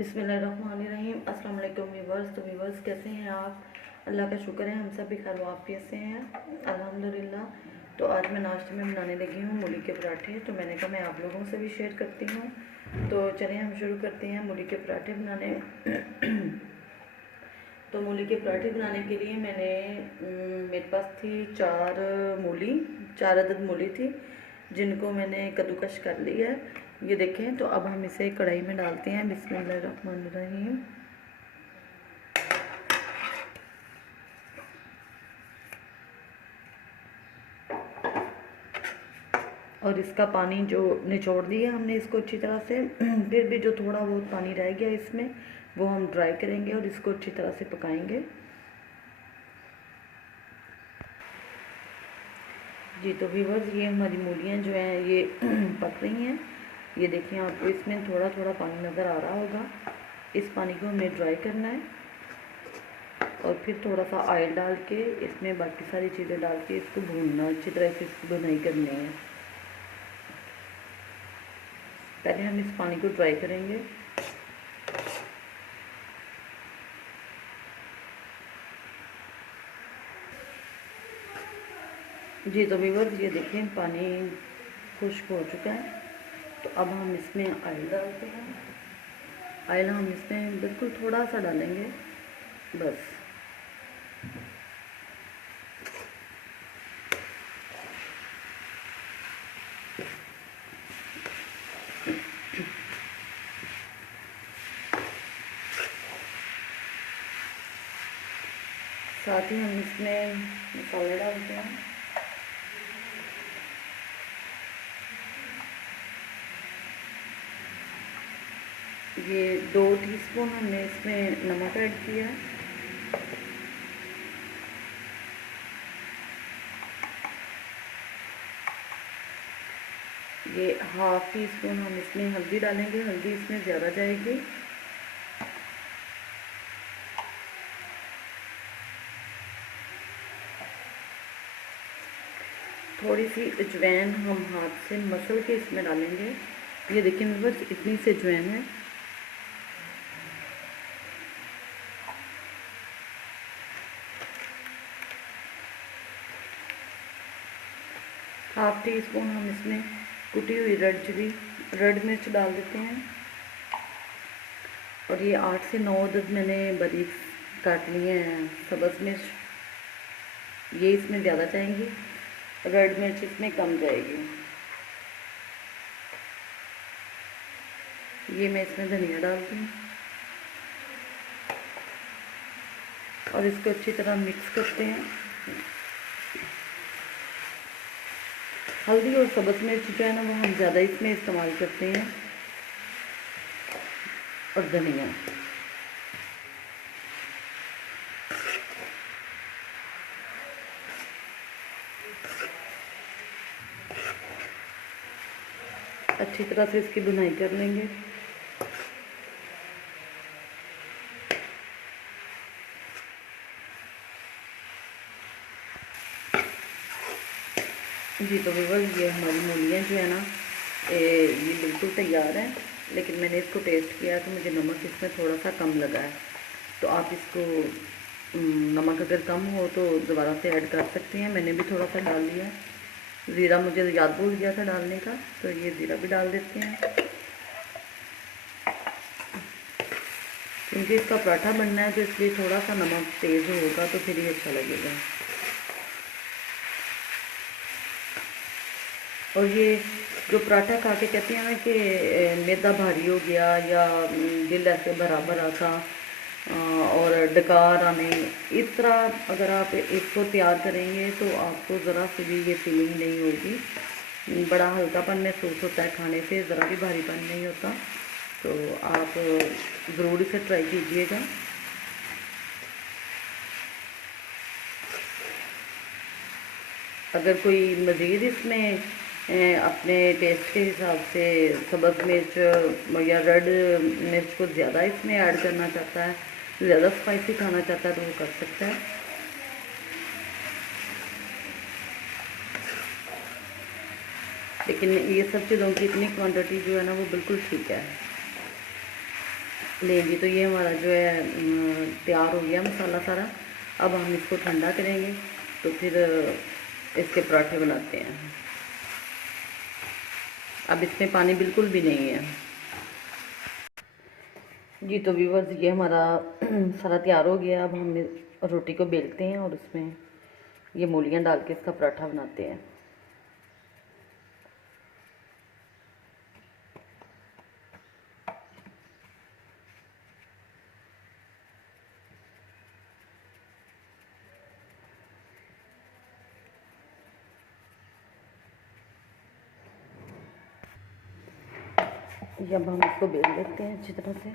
बिस्मिल्लाहिर्रहमानिर्रहीम। अस्सलाम वालेकुम व्यूवर्स। तो व्यूवर्स कैसे हैं आप? अल्लाह का शुक्र है हम सब भी खैर वाफियत से हैं अल्हम्दुलिल्लाह। तो आज मैं नाश्ते में बनाने लगी हूँ मूली के पराठे। तो मैंने कहा मैं आप लोगों से भी शेयर करती हूँ। तो चलिए हम शुरू करते हैं मूली के पराठे बनाने। तो मूली के पराठे बनाने के लिए मेरे पास थी चार अदद मूली थी, जिनको मैंने कद्दूकश कर लिया है। ये देखें। तो अब हम इसे कढ़ाई में डालते हैं। बिस्मिल्लाहिर्रहमानिर्रहीम। और इसका पानी जो निचोड़ दिया हमने इसको अच्छी तरह से, फिर भी जो थोड़ा बहुत पानी रह गया इसमें वो हम ड्राई करेंगे और इसको अच्छी तरह से पकाएंगे। जी तो व्यूअर्स, ये हमारी मूलियाँ जो हैं ये पक रही हैं। ये देखिए, आपको इसमें थोड़ा थोड़ा पानी नज़र आ रहा होगा। इस पानी को हमें ड्राई करना है और फिर थोड़ा सा ऑयल डाल के इसमें बाकी सारी चीज़ें डाल के इसको भूनना, अच्छी तरह से इसकी भुनाई करनी है। पहले हम इस पानी को ड्राई करेंगे। जी तो व्यूअर्स, ये देखें पानी खुश्क हो चुका है। तो अब हम इसमें ऑयल डालते हैं। ऑयल हम इसमें बिल्कुल थोड़ा सा डालेंगे बस। साथ ही हम इसमें मसाले डालते हैं। ये 2 टीस्पून हमने इसमें नमक ऐड किया है। ये हाफ टी स्पून हम इसमें हल्दी डालेंगे। हल्दी इसमें ज़्यादा जाएगी। थोड़ी सी अजवाइन हम हाथ से मसल के इसमें डालेंगे। ये देखिए बस इतनी सी अजवाइन है। हाफ टी स्पून हम इसमें कुटी हुई रेड मिर्च डाल देते हैं। और ये 8 से 9 अदद मैंने बारीक काट लिए हैं सब्ज़ मिर्च। ये इसमें ज़्यादा जाएंगी, रेड मिर्च इसमें कम जाएगी। ये मैं इसमें धनिया डालती हूँ और इसको अच्छी तरह मिक्स करते हैं। हल्दी और सब्ज़ मिर्च जो है ना वो हम ज़्यादा इसमें इस्तेमाल करते हैं, और धनिया। अच्छी तरह से इसकी भुनाई कर लेंगे। जी तो व्यूअर्स, ये हमारी मूलियाँ जो है ना ये बिल्कुल तैयार है। लेकिन मैंने इसको टेस्ट किया तो मुझे नमक इसमें थोड़ा सा कम लगा है। तो आप इसको नमक अगर कम हो तो दोबारा से ऐड कर सकते हैं। मैंने भी थोड़ा सा डाल लिया। ज़ीरा मुझे याद भूल गया था डालने का, तो ये ज़ीरा भी डाल देते हैं। क्योंकि इसका पराठा बनना है तो इसलिए थोड़ा सा नमक तेज़ होगा तो फिर ही अच्छा लगेगा। और ये जो पराठा खा के कहते हैं ना कि मैदा भारी हो गया या दिल ऐसे भरा भरा सा और डकार आने, इस तरह अगर आप इसको तैयार करेंगे तो आपको ज़रा से भी ये फीलिंग नहीं होगी। बड़ा हल्कापन महसूस होता है खाने से, ज़रा भी भारीपन नहीं होता। तो आप ज़रूर इसे ट्राई कीजिएगा। अगर कोई मज़ीद इसमें अपने टेस्ट के हिसाब से सब्ज़ मिर्च या रेड मिर्च को ज़्यादा इसमें ऐड करना चाहता है, ज़्यादा स्पाइसी खाना चाहता है तो वो कर सकता है। लेकिन ये सब चीज़ों की इतनी क्वांटिटी जो है ना वो बिल्कुल ठीक है। लेंगी। तो ये हमारा जो है तैयार हो गया मसाला सारा। अब हम इसको ठंडा करेंगे तो फिर इसके पराठे बनाते हैं। अब इसमें पानी बिल्कुल भी नहीं है जी। तो व्यूअर्स, ये हमारा सारा तैयार हो गया। अब हम रोटी को बेलते हैं और उसमें ये मूलियाँ डाल के इसका पराठा बनाते हैं। जब हम इसको बेल लेते हैं अच्छी तरह से।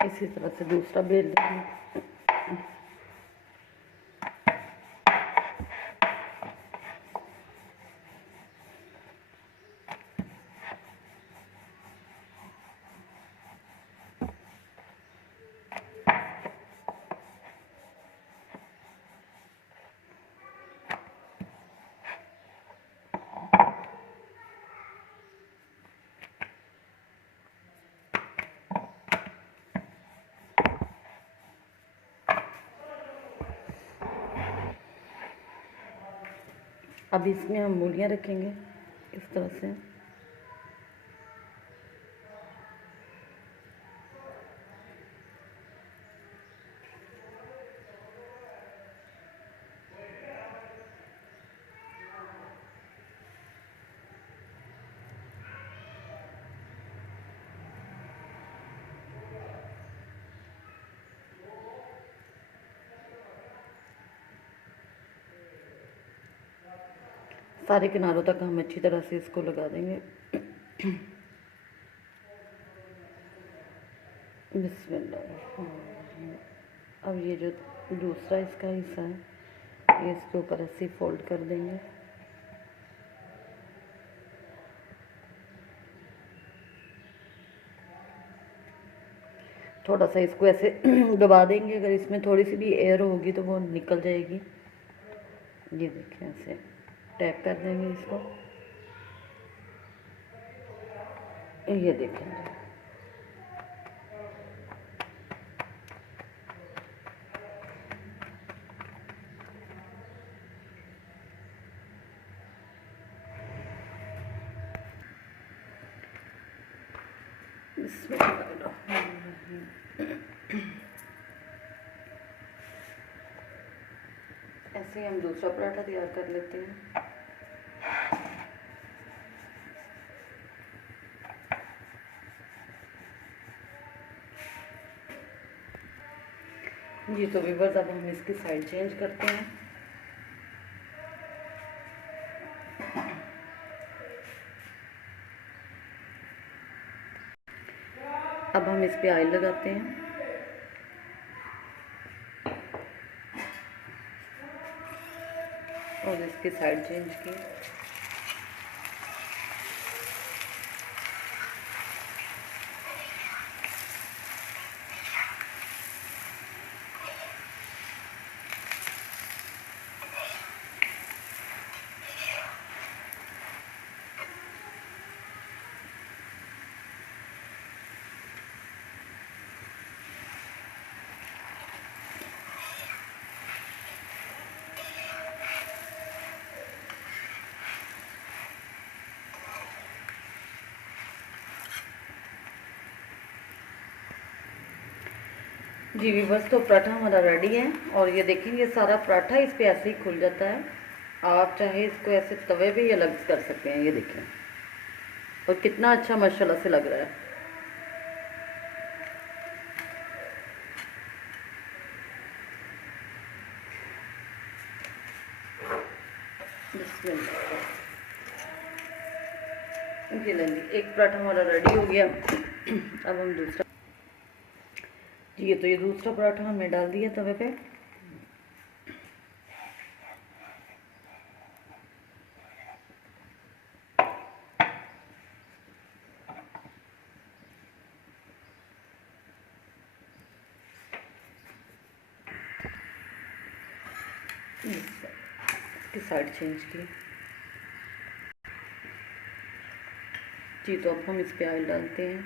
इसी तरह से दूसरा बेल लेंगे। अब इसमें हम मूलियाँ रखेंगे इस तरह से। सारे किनारों तक हम अच्छी तरह से इसको लगा देंगे। बिस्मिल्लाह। अब ये जो दूसरा इसका हिस्सा है ये इसके ऊपर ऐसे फोल्ड कर देंगे। थोड़ा सा इसको ऐसे दबा देंगे। अगर इसमें थोड़ी सी भी एयर होगी तो वो निकल जाएगी। ये देखें, ऐसे टैप कर देंगे इसको। ये देखें, ऐसे ही हम दूसरा पराठा तैयार कर लेते हैं। जी तो व्यूअर्स, अब हम इसकी साइड चेंज करते हैं। अब हम इस पे ऑयल लगाते हैं। और इसकी साइड चेंज की। जी व्यूअर्स, तो पराठा हमारा रेडी है। और ये देखेंगे सारा पराठा इस पे ऐसे ही खुल जाता है। आप चाहे इसको ऐसे तवे पे ही अलग कर सकते हैं। ये देखें, और कितना अच्छा माशाल्लाह से लग रहा है। बिस्मिल्लाह। ये लेंगे, एक पराठा हमारा रेडी हो गया। अब हम दूसरा, ये दूसरा पराठा हमने डाल दिया तवे पे। इसकी साइड चेंज की जी। तो अब हम इस पे ऑयल डालते हैं,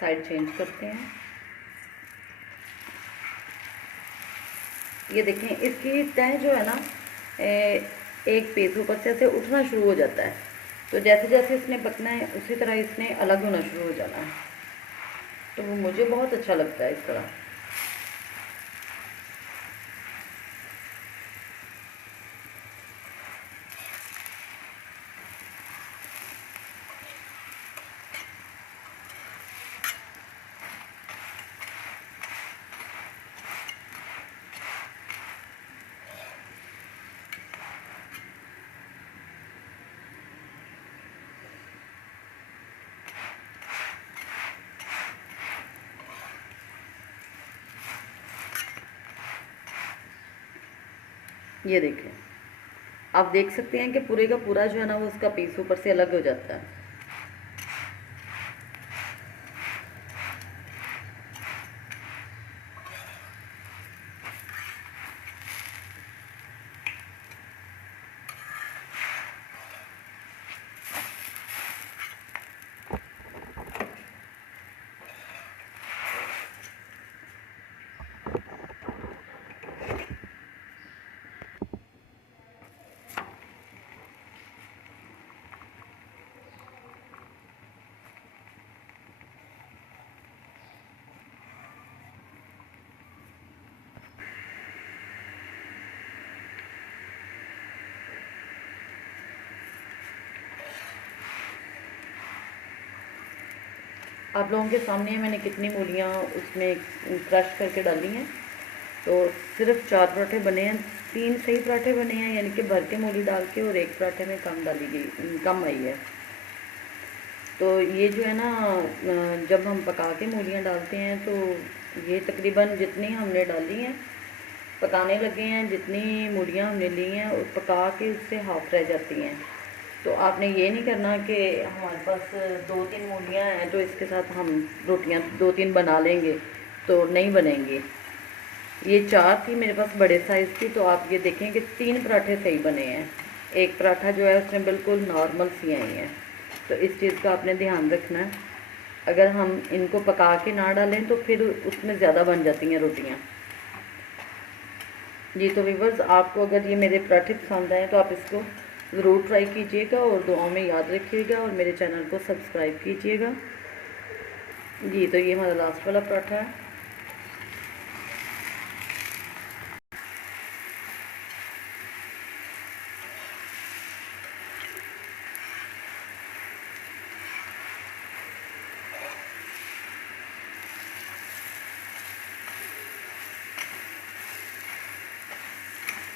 साइड चेंज करते हैं। ये देखें, इसकी तह जो है ना, एक पीस ऊपर से ऐसे उठना शुरू हो जाता है। तो जैसे जैसे इसने पकना है उसी तरह इसने अलग होना शुरू हो जाना है। तो वो मुझे बहुत अच्छा लगता है इस तरह। ये देखें, आप देख सकते हैं कि पूरे का पूरा जो है ना वो उसका पीस ऊपर से अलग हो जाता है। आप लोगों के सामने मैंने कितनी मूलियाँ उसमें क्रश करके डाली हैं। तो सिर्फ 4 पराठे बने हैं, 3 सही पराठे बने हैं, यानी कि भर के मूली डाल के, और एक पराठे में कम डाली गई, कम आई है। तो ये जो है ना, जब हम पका के मूलियाँ डालते हैं तो ये तकरीबन जितनी हमने डाली हैं, पकाने लगे हैं, जितनी मूलियाँ हमने ली हैं और पका के उससे हाफ रह जाती हैं। तो आपने ये नहीं करना कि हमारे पास 2-3 मूलियाँ हैं तो इसके साथ हम रोटियाँ 2-3 बना लेंगे, तो नहीं बनेंगी। ये 4 थी मेरे पास, बड़े साइज़ की। तो आप ये देखें कि 3 पराठे सही बने हैं, एक पराठा जो है उसमें बिल्कुल नॉर्मल सी आई हैं। तो इस चीज़ का आपने ध्यान रखना है। अगर हम इनको पका के ना डालें तो फिर उसमें ज़्यादा बन जाती हैं रोटियाँ जी। तो व्यूअर्स, आपको अगर ये मेरे पराठे पसंद आए तो आप इसको ज़रूर ट्राई कीजिएगा और दुआओं में याद रखिएगा, और मेरे चैनल को सब्सक्राइब कीजिएगा जी। तो ये हमारा लास्ट वाला पराठा है।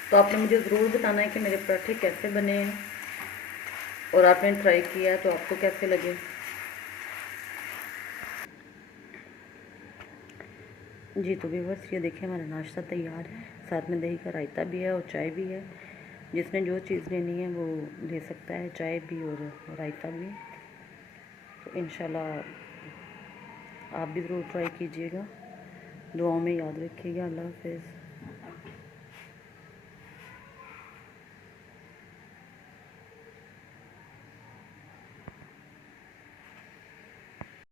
तो आपने मुझे ज़रूर बताना है कि मेरे पराठे कैसे बने हैं, और आपने ट्राई किया है तो आपको कैसे लगे जी। तो व्यूअर्स, ये देखिए हमारा नाश्ता तैयार है, साथ में दही का रायता भी है और चाय भी है। जिसने जो चीज़ लेनी है वो ले सकता है, चाय भी और रायता भी। तो इंशाल्लाह आप भी ज़रूर ट्राई कीजिएगा, दुआओं में याद रखिएगा। अल्लाह हाफ़िज़।